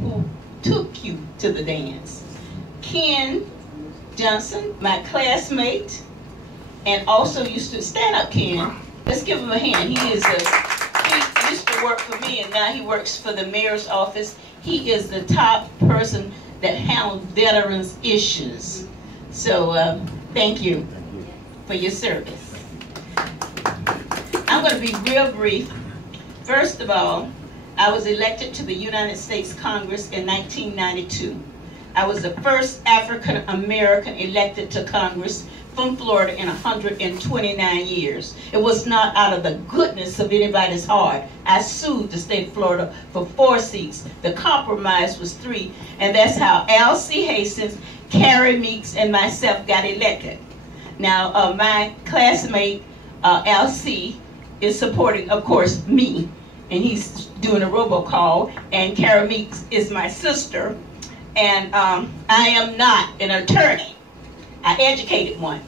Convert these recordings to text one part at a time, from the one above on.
who took you to the dance. Ken Johnson, my classmate, and also used to stand up, Ken. Let's give him a hand. He used to work for me, and now he works for the mayor's office. He is the top person that handles veterans issues. So thank you for your service. I'm going to be real brief. First of all, I was elected to the United States Congress in 1992. I was the first African American elected to Congress from Florida in 129 years. It was not out of the goodness of anybody's heart. I sued the state of Florida for 4 seats. The compromise was 3, and that's how L.C. Hastings, Carrie Meeks, and myself got elected. Now, my classmate, L.C., is supporting, of course, me, and he's doing a robocall, and Carrie Meeks is my sister, and I am not an attorney. I educated one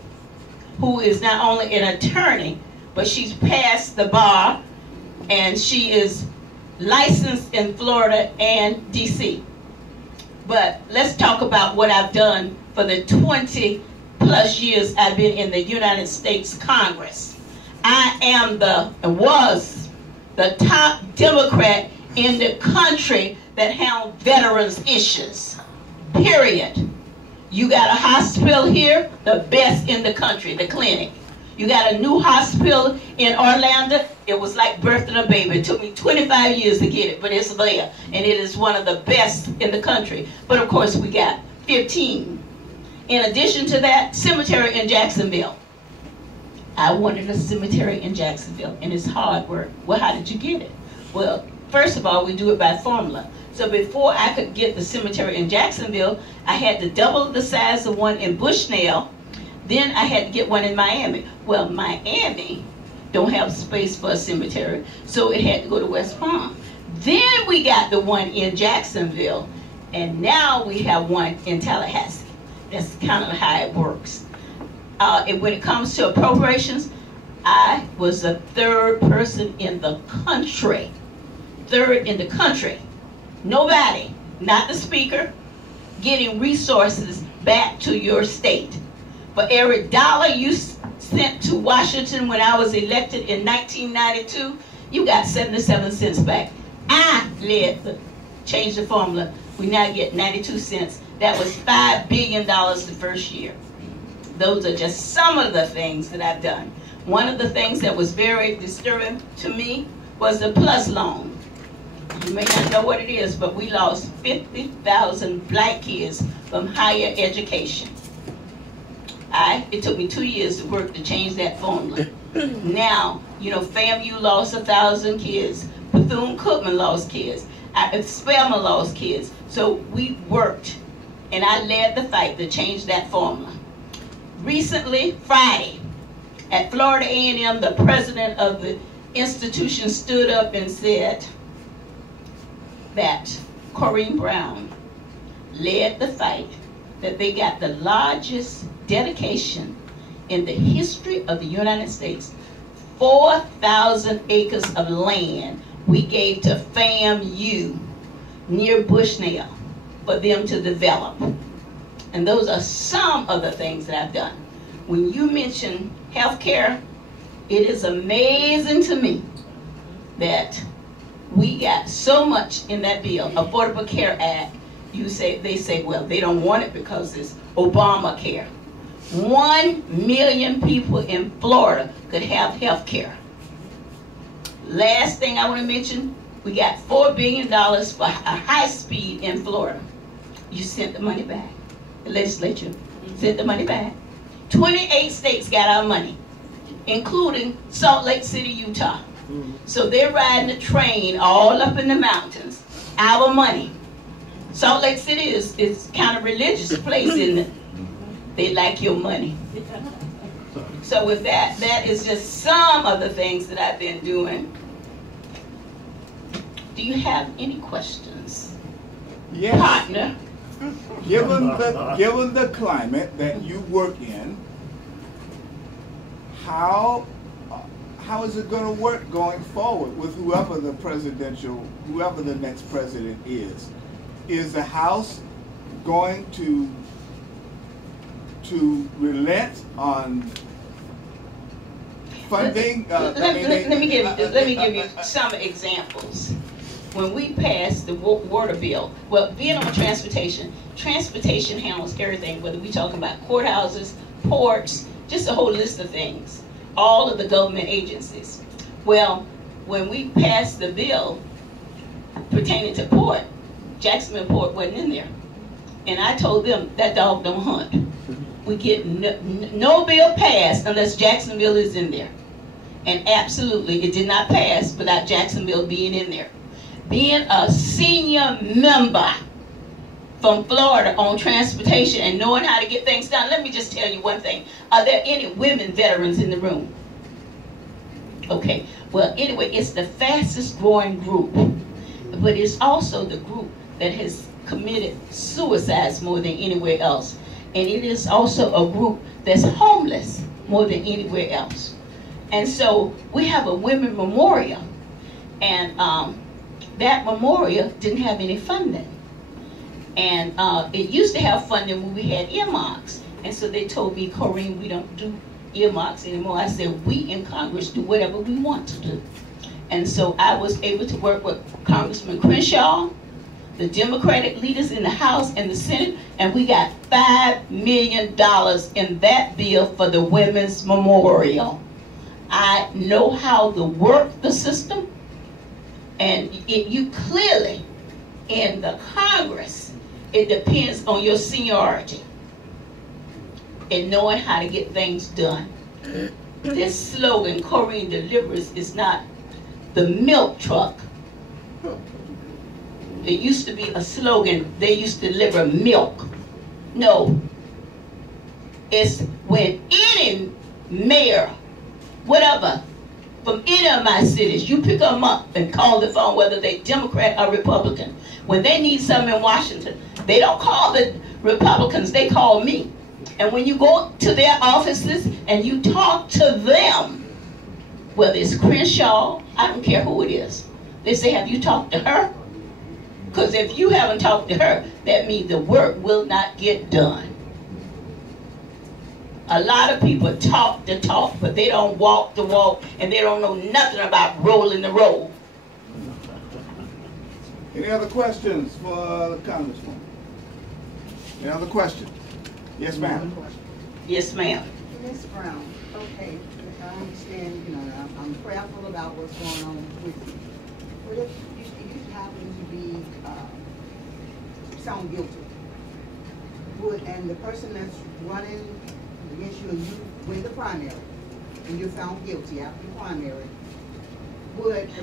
who is not only an attorney, but she's passed the bar, and she is licensed in Florida and D.C. But let's talk about what I've done for the 20 plus years I've been in the United States Congress. I was the top Democrat in the country that handled veterans issues, period. You got a hospital here, the best in the country, the clinic. You got a new hospital in Orlando. It was like birthing a baby. It took me 25 years to get it, but it's there. And it is one of the best in the country. But of course, we got 15. In addition to that, cemetery in Jacksonville. I wanted a cemetery in Jacksonville, and it's hard work. Well, how did you get it? Well, first of all, we do it by formula. So before I could get the cemetery in Jacksonville, I had to double the size of one in Bushnell. Then I had to get one in Miami. Well, Miami don't have space for a cemetery, so it had to go to West Palm. Then we got the one in Jacksonville, and now we have one in Tallahassee. That's kind of how it works. And when it comes to appropriations, I was the 3rd person in the country. 3rd in the country. Nobody, not the speaker, getting resources back to your state. For every dollar you sent to Washington when I was elected in 1992, you got 77 cents back. I changed the formula. We now get 92 cents. That was $5 billion the first year. Those are just some of the things that I've done. One of the things that was very disturbing to me was the PLUS loan. You may not know what it is, but we lost 50,000 black kids from higher education. It took me 2 years to work to change that formula. Now, you know, FAMU lost 1,000 kids. Bethune-Cookman lost kids. Spelman lost kids. So we worked, and I led the fight to change that formula. Recently, Friday, at Florida A&M, the president of the institution stood up and said that Corrine Brown led the fight, that they got the largest dedication in the history of the United States. 4,000 acres of land we gave to FAMU near Bushnell for them to develop. And those are some of the things that I've done. When you mention health care, it is amazing to me that we got so much in that bill, Affordable Care Act. They say, well, they don't want it because it's Obamacare. 1 million people in Florida could have health care. Last thing I want to mention, we got $4 billion for a high speed in Florida. You sent the money back. The legislature sent the money back. 28 states got our money, including Salt Lake City, Utah. So they're riding the train all up in the mountains. Our money. Salt Lake City is kind of religious place, isn't it? They like your money. So with that, that is just some of the things that I've been doing. Do you have any questions? Yes. Partner. Given the climate that you work in, how is it going to work going forward with whoever the next president is? is the House going to relent on funding? Let me give you some examples. When we passed the water bill, well, being on transportation handles everything, whether we're talking about courthouses, ports, just a whole list of things, all of the government agencies. Well, when we passed the bill pertaining to port, Jacksonville Port wasn't in there. And I told them, that dog don't hunt. We get no bill passed unless Jacksonville is in there. And absolutely, it did not pass without Jacksonville being in there. Being a senior member from Florida on transportation and knowing how to get things done, let me just tell you one thing. Are there any women veterans in the room? Okay, well, anyway, it's the fastest growing group, but it's also the group that has committed suicides more than anywhere else. And it is also a group that's homeless more than anywhere else. And so we have a women memorial, and that memorial didn't have any funding. And it used to have funding when we had earmarks. And so they told me, Corrine, we don't do earmarks anymore. I said, we in Congress do whatever we want to do. And so I was able to work with Congressman Crenshaw, the Democratic leaders in the House and the Senate, and we got $5 million in that bill for the Women's Memorial. I know how to work the system, and you clearly, in the Congress, it depends on your seniority and knowing how to get things done. This slogan, Corrine delivers, is not the milk truck. It used to be a slogan, they used to deliver milk. No. It's when any mayor, whatever, from any of my cities, you pick them up and call the phone, whether they Democrat or Republican. When they need something in Washington, they don't call the Republicans, they call me. And when you go to their offices and you talk to them, whether it's Crenshaw, I don't care who it is, they say, have you talked to her? Because if you haven't talked to her, that means the work will not get done. A lot of people talk the talk, but they don't walk the walk, and they don't know nothing about rolling the roll. Any other questions for the Congresswoman? Any other questions? Yes, ma'am. Yes, ma'am. Ms. Brown, okay, I understand, you know, I'm prayerful about what's going on with you. But if you happen to be found guilty, and the person that's running against you, and you win the primary, and you're found guilty after the primary,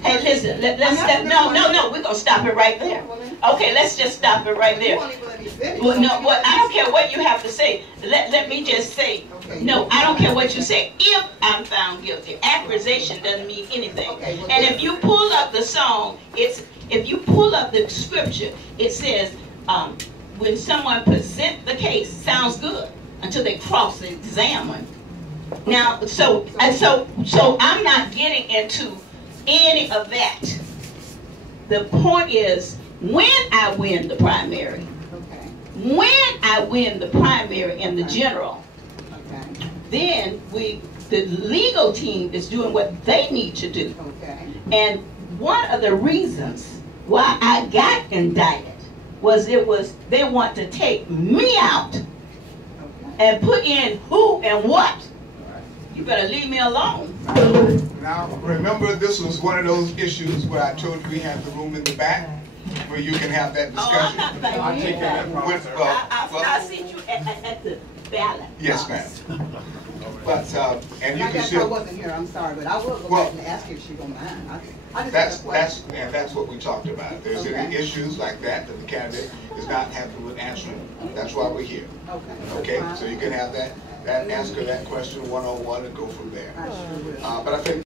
hey, listen, let's stop. No, we're going to stop it right there. Okay, let's just stop it right there. Well, no, well, I don't care what you have to say. Let me just say, no, I don't care what you say. If I'm found guilty, accusation doesn't mean anything. And if you pull up the song, if you pull up the scripture, it says, when someone presents the case, sounds good until they cross-examine. Now, so I'm not getting into any of that. The point is, when I win the primary, when I win the primary and the general, then the legal team is doing what they need to do. And one of the reasons why I got indicted was they want to take me out and put in who and what. You better leave me alone. Now, remember, this was one of those issues where I told you we had the room in the back where you can have that discussion. I'll take that. I'll see you at the ballot. Yes, ma'am. But, and you can still... I wasn't here, I'm sorry, but I will go back and ask you if she don't mind. I just that's what we talked about. If there's any issues like that the candidate is not happy with answering, that's why we're here. Okay, so you can have that ask her that question one-on-one and go from there. But I think